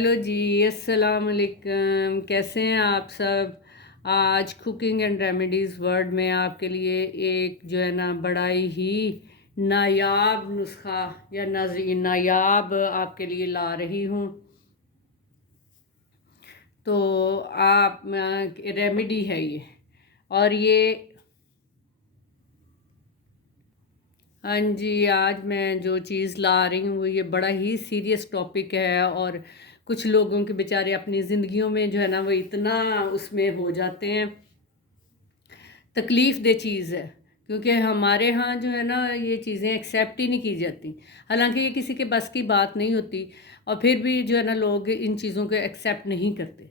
Hello जी, अस्सलाम वालेकुम। कैसे हैं आप सब। आज कुकिंग एंड रेमेडीज़ वर्ल्ड में आपके लिए एक जो है ना बड़ा ही नायाब नुस्खा या नायाब आपके लिए ला रही हूँ। तो आप रेमेडी है ये। और ये हाँ जी, आज मैं जो चीज़ ला रही हूँ वो ये बड़ा ही सीरियस टॉपिक है। और कुछ लोगों के बेचारे अपनी ज़िंदगियों में जो है ना वो इतना उसमें हो जाते हैं, तकलीफ़ दह चीज़ है। क्योंकि हमारे यहाँ जो है ना ये चीज़ें एक्सेप्ट ही नहीं की जाती। हालांकि ये किसी के बस की बात नहीं होती, और फिर भी जो है ना लोग इन चीज़ों को एक्सेप्ट नहीं करते।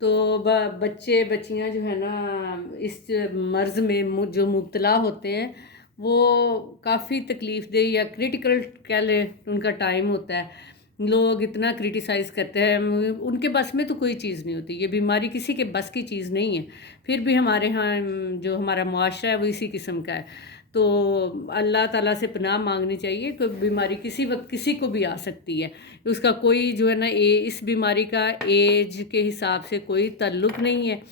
तो बच्चे बच्चियाँ जो है ना इस मर्ज़ में जो मुब्तला होते हैं वो काफ़ी तकलीफ़ दे या क्रिटिकल कह लें उनका टाइम होता है। लोग इतना क्रिटिसाइज़ करते हैं, उनके बस में तो कोई चीज़ नहीं होती। ये बीमारी किसी के बस की चीज़ नहीं है। फिर भी हमारे यहाँ जो हमारा मुआशरा है वो इसी किस्म का है। तो अल्लाह ताला से पनाह मांगनी चाहिए। कोई बीमारी किसी वक्त किसी को भी आ सकती है। उसका कोई जो है ना इस बीमारी का एज के हिसाब से कोई ताल्लुक़ नहीं है।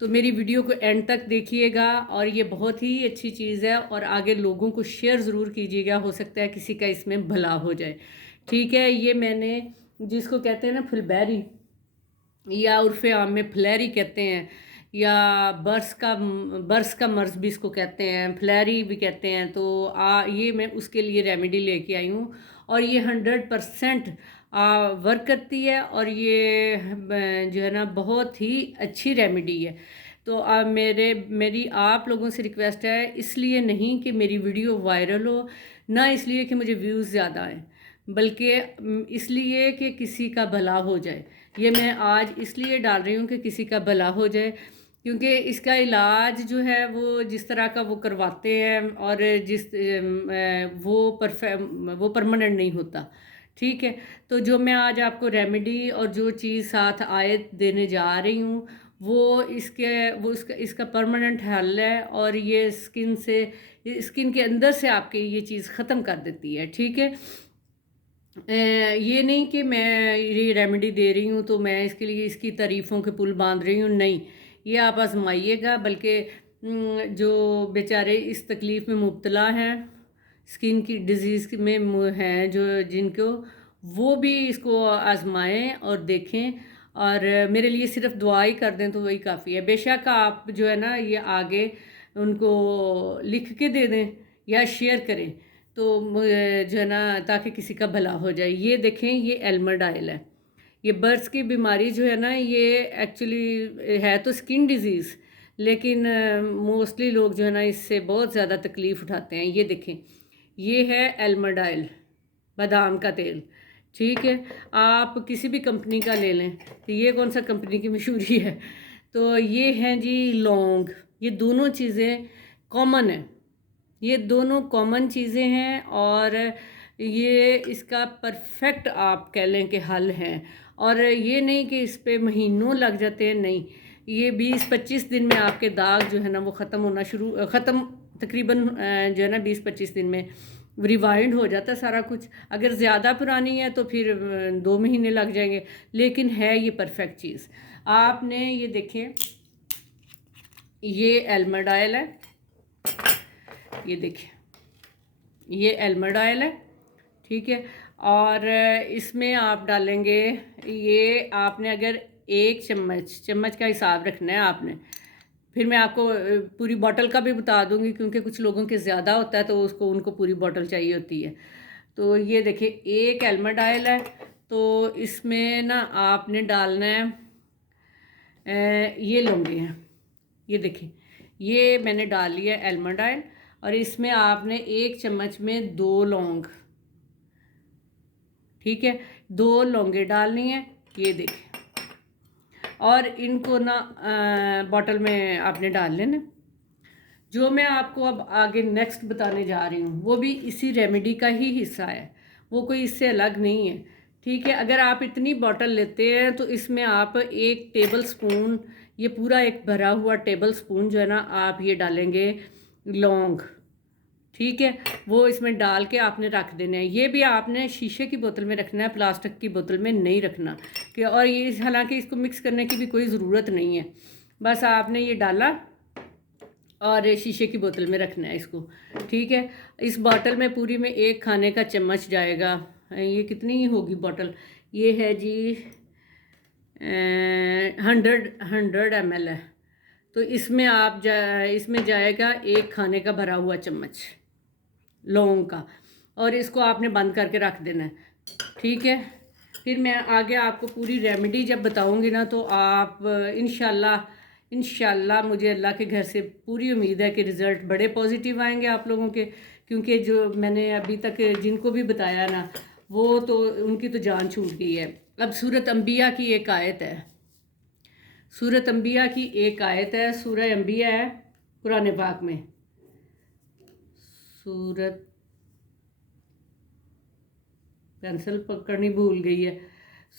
तो मेरी वीडियो को एंड तक देखिएगा, और ये बहुत ही अच्छी चीज़ है। और आगे लोगों को शेयर ज़रूर कीजिएगा, हो सकता है किसी का इसमें भला हो जाए। ठीक है, ये मैंने जिसको कहते हैं ना फुलबेरी, या उर्फ़ आम में फ्लैरी कहते हैं, या बर्स का मर्ज़ भी इसको कहते हैं, फ्लैरी भी कहते हैं। तो ये मैं उसके लिए रेमेडी लेके आई हूँ, और ये 100% वर्क करती है। और ये जो है ना बहुत ही अच्छी रेमेडी है। तो मेरी आप लोगों से रिक्वेस्ट है, इसलिए नहीं कि मेरी वीडियो वायरल हो, ना इसलिए कि मुझे व्यूज़ ज़्यादा आए, बल्कि इसलिए कि किसी का भला हो जाए। ये मैं आज इसलिए डाल रही हूँ कि किसी का भला हो जाए, क्योंकि इसका इलाज जो है वो जिस तरह का वो करवाते हैं, और वो परमानेंट नहीं होता। ठीक है, तो जो मैं आज आपको रेमेडी और जो चीज़ साथ आयत देने जा रही हूँ वो इसका परमानेंट हल है। और ये स्किन के अंदर से आपके ये चीज़ ख़त्म कर देती है। ठीक है, ये नहीं कि मैं ये रेमेडी दे रही हूँ तो मैं इसके लिए इसकी तारीफ़ों के पुल बांध रही हूँ, नहीं। ये आप आजमाइएगा। बल्कि जो बेचारे इस तकलीफ़ में मुब्तला हैं, स्किन की डिज़ीज़ में हैं जो जिनको, वो भी इसको आजमाएं और देखें। और मेरे लिए सिर्फ दुआ ही कर दें तो वही काफ़ी है। बेशक आप जो है ना ये आगे उनको लिख के दे दें या शेयर करें, तो जो है ना ताकि किसी का भला हो जाए। ये देखें, ये एलमंड ऑयल है। ये बर्ड्स की बीमारी जो है ना ये एक्चुअली है तो स्किन डिज़ीज़, लेकिन मोस्टली लोग जो है ना इससे बहुत ज़्यादा तकलीफ़ उठाते हैं। ये देखें, ये है एलमंड ऑयल, बादाम का तेल। ठीक है, आप किसी भी कंपनी का ले लें। तो ये कौन सा कंपनी की मशहूरी है। तो ये हैं जी लौंग। ये दोनों चीज़ें कॉमन है, ये दोनों कॉमन चीज़ें हैं। और ये इसका परफेक्ट आप कह लें कि हल है। और ये नहीं कि इस पे महीनों लग जाते हैं, नहीं। ये 20-25 दिन में आपके दाग जो है ना वो ख़त्म तकरीबन जो है ना 20-25 दिन में रिवाइंड हो जाता है सारा कुछ। अगर ज़्यादा पुरानी है तो फिर 2 महीने लग जाएंगे। लेकिन है ये परफेक्ट चीज़। आपने ये देखें, ये एलमंड ऑयल है। ये देखिए, ये एलमंड ऑयल है। ठीक है, और इसमें आप डालेंगे, ये आपने अगर 1 चम्मच का हिसाब रखना है आपने। फिर मैं आपको पूरी बॉटल का भी बता दूंगी, क्योंकि कुछ लोगों के ज़्यादा होता है तो उनको पूरी बॉटल चाहिए होती है। तो ये देखिए, एक एलमंड ऑयल है। तो इसमें ना आपने डालना है ये लौंगे हैं। ये देखिए, ये मैंने डाल लिया एलमंड ऑयल। और इसमें आपने 1 चम्मच में 2 लौंग, ठीक है, 2 लौंगे डालनी है। ये देखिए, और इनको ना बॉटल में आपने डाल लेना। जो मैं आपको अब आगे नेक्स्ट बताने जा रही हूँ वो भी इसी रेमेडी का ही हिस्सा है, वो कोई इससे अलग नहीं है। ठीक है, अगर आप इतनी बॉटल लेते हैं तो इसमें आप 1 टेबल स्पून, ये पूरा एक भरा हुआ टेबल स्पून जो है ना आप ये डालेंगे लौंग। ठीक है। वो इसमें डाल के आपने रख देना है। ये भी आपने शीशे की बोतल में रखना है, प्लास्टिक की बोतल में नहीं रखना कि, और ये हालांकि इसको मिक्स करने की भी कोई ज़रूरत नहीं है, बस आपने ये डाला और शीशे की बोतल में रखना है इसको। ठीक है। इस बॉटल में पूरी में 1 खाने का चम्मच जाएगा। ये कितनी होगी बॉटल? ये है जी 100 ml है। तो इसमें इसमें जाएगा 1 खाने का भरा हुआ चम्मच लौंग का, और इसको आपने बंद करके रख देना है। ठीक है। फिर मैं आगे आपको पूरी रेमेडी जब बताऊंगी ना, तो आप इंशाल्लाह मुझे अल्लाह के घर से पूरी उम्मीद है कि रिज़ल्ट बड़े पॉजिटिव आएंगे आप लोगों के, क्योंकि जो मैंने अभी तक जिनको भी बताया ना, वो तो उनकी तो जान छूट गई है। अब सूरत अंबिया की एक आयत है, सूरत अंबिया की एक आयत है, सूरह अंबिया है कुरान पाक में। सूरत पेंसिल पकड़नी भूल गई है।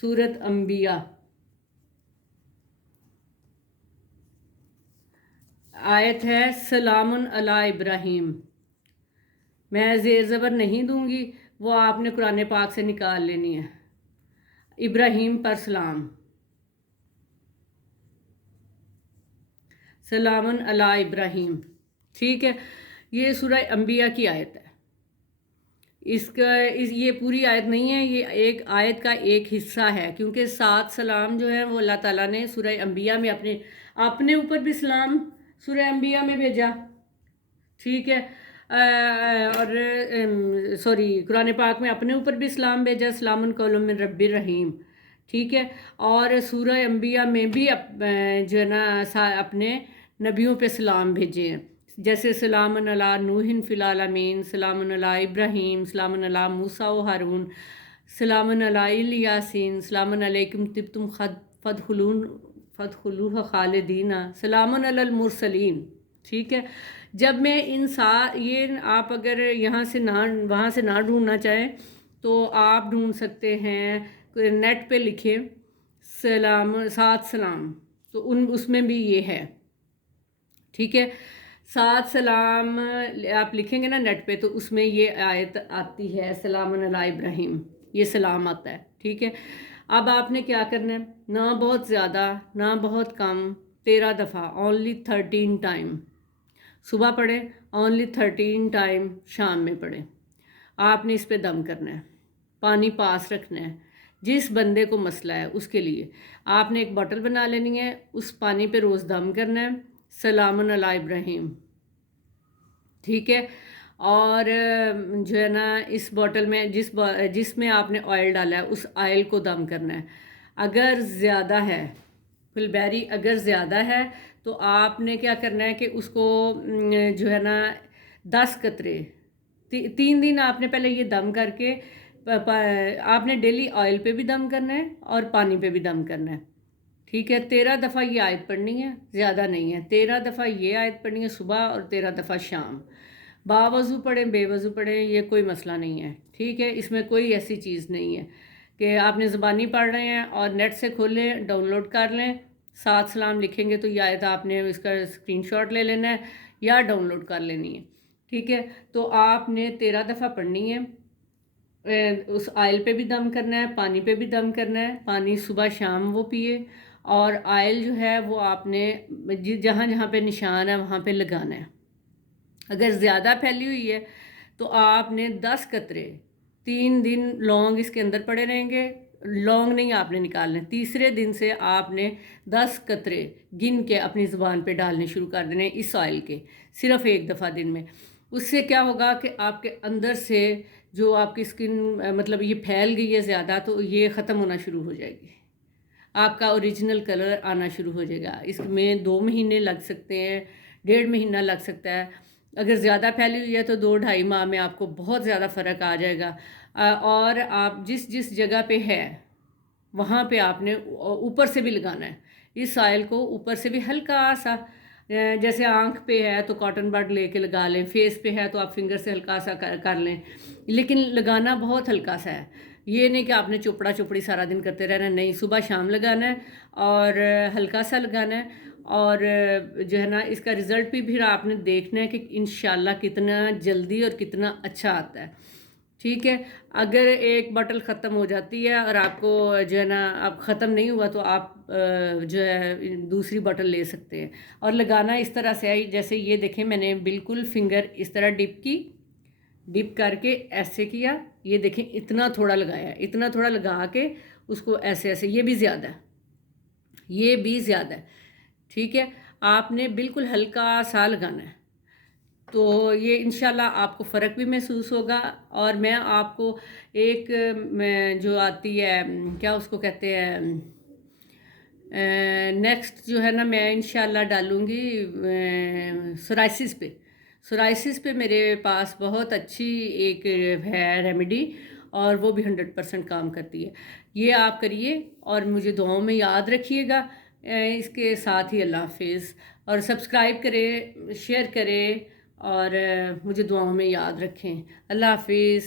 सूरत अंबिया आयत है सलामुन अला इब्राहीम। मैं ज़ेर ज़बर नहीं दूंगी, वो आपने कुरान पाक से निकाल लेनी है। इब्राहीम पर सलाम, सलामुन अला इब्राहीम। ठीक है। ये सूरह अंबिया की आयत है। ये पूरी आयत नहीं है, ये एक आयत का एक हिस्सा है, क्योंकि 7 सलाम जो है वो अल्लाह ताला ने सूरह अंबिया में अपने ऊपर भी सलाम सूरह अंबिया में भेजा। ठीक है। और सॉरी, कुरान पाक में अपने ऊपर भी सलाम भेजा, सलामुन कौलुम मिन रब्बिर रहीम। ठीक है। और सूरह अंबिया में भी जो है ना अपने नबियों पे सलाम भेजे हैं, जैसे सलामुन अला नूहिन फिल आलमीन, सलामुन अला इब्राहीम, सलामुन अला मूसा व हारून, सलामुन अला यासीन, सलामुन अलैकुम तिब्तुम फदखुलूहा खालिदीना, सलामुन अलल मुरसलीन। ठीक है। जब मैं ये आप अगर यहाँ से ना वहाँ से ना ढूंढना चाहें तो आप ढूंढ सकते हैं, नेट पे लिखें 7 सलाम, तो उसमें भी ये है। ठीक है। 7 सलाम आप लिखेंगे ना नेट पे, तो उसमें ये आयत आती है सलामुन अला इब्राहीम, ये सलाम आता है। ठीक है। अब आपने क्या करना है, ना बहुत ज़्यादा ना बहुत कम, 13 दफ़ा, ओनली 13 टाइम सुबह पढ़े, ओनली 13 टाइम शाम में पढ़े। आपने इस पे दम करना है, पानी पास रखना है। जिस बंदे को मसला है उसके लिए आपने एक बोतल बना लेनी है, उस पानी पे रोज़ दम करना है, सलामुन अला इब्राहीम। ठीक है। और जो है ना इस बोतल में जिसमें आपने ऑयल डाला है, उस ऑयल को दम करना है। अगर ज़्यादा है फुलबेरी, अगर ज़्यादा है तो आपने क्या करना है कि उसको जो है ना 10 कतरे 3 दिन आपने पहले ये दम करके आपने डेली ऑयल पे भी दम करना है और पानी पे भी दम करना है। ठीक है। 13 दफ़ा ये आयत पढ़नी है, ज़्यादा नहीं है। 13 दफ़ा ये आयत पढ़नी है सुबह और 13 दफ़ा शाम। बावज़ू पढ़ें बेवज़ू पढ़ें, ये कोई मसला नहीं है। ठीक है। इसमें कोई ऐसी चीज़ नहीं है कि आपने ज़बानी पढ़ रहे हैं और नेट से खोलें डाउनलोड कर लें, 7 सलाम लिखेंगे तो ये आयत आपने इसका स्क्रीनशॉट ले लेना है या डाउनलोड कर लेनी है। ठीक है। तो आपने 13 दफ़ा पढ़नी है, उस आयल पे भी दम करना है, पानी पे भी दम करना है। पानी सुबह शाम वो पिए, और आयल जो है वो आपने जहाँ जहाँ पे निशान है वहाँ पे लगाना है। अगर ज़्यादा फैली हुई है तो आपने 10 कतरे 3 दिन लौंग इसके अंदर पड़े रहेंगे, लौंग नहीं आपने निकालने। तीसरे दिन से आपने 10 कतरे गिन के अपनी ज़ुबान पे डालने शुरू कर देने इस ऑयल के, सिर्फ़ 1 दफ़ा दिन में। उससे क्या होगा कि आपके अंदर से जो आपकी स्किन मतलब ये फैल गई है ज़्यादा, तो ये ख़त्म होना शुरू हो जाएगी, आपका ओरिजिनल कलर आना शुरू हो जाएगा। इसमें 2 महीने लग सकते हैं, 1.5 महीना लग सकता है। अगर ज़्यादा फैली हुई है तो 2-2.5 माह में आपको बहुत ज़्यादा फ़र्क आ जाएगा। और आप जिस जिस जगह पे है वहाँ पे आपने ऊपर से भी लगाना है इस ऑयल को, ऊपर से भी हल्का सा, जैसे आँख पे है तो कॉटन बड लेके लगा लें, फेस पे है तो आप फिंगर से हल्का सा कर लें, लेकिन लगाना बहुत हल्का सा है। ये नहीं कि आपने चुपड़ी सारा दिन करते रहना, नहीं, सुबह शाम लगाना है और हल्का सा लगाना है। और जो है ना इसका रिज़ल्ट भी फिर आपने देखना है कि इंशाल्लाह कितना जल्दी और कितना अच्छा आता है। ठीक है, अगर एक बॉटल ख़त्म हो जाती है और आपको जो है ना अब ख़त्म नहीं हुआ तो आप जो है दूसरी बॉटल ले सकते हैं। और लगाना इस तरह से है, जैसे ये देखें मैंने बिल्कुल फिंगर इस तरह डिप की, डिप करके ऐसे किया, ये देखें इतना थोड़ा लगाया, इतना थोड़ा लगा के उसको ऐसे ऐसे, ये भी ज़्यादा है, ये भी ज़्यादा है। ठीक है, आपने बिल्कुल हल्का सा लगाना है, तो ये इंशाल्लाह आपको फ़र्क भी महसूस होगा। और मैं आपको एक जो आती है क्या उसको कहते हैं, नेक्स्ट जो है ना मैं इंशाल्लाह डालूँगी सोराइसिस पे। सोराइसिस पे मेरे पास बहुत अच्छी एक है रेमेडी, और वो भी 100% काम करती है। ये आप करिए और मुझे दुआओं में याद रखिएगा। इसके साथ ही अल्लाह हाफिज़, और सब्सक्राइब करें, शेयर करें, और मुझे दुआओं में याद रखें। अल्लाह हाफिज़।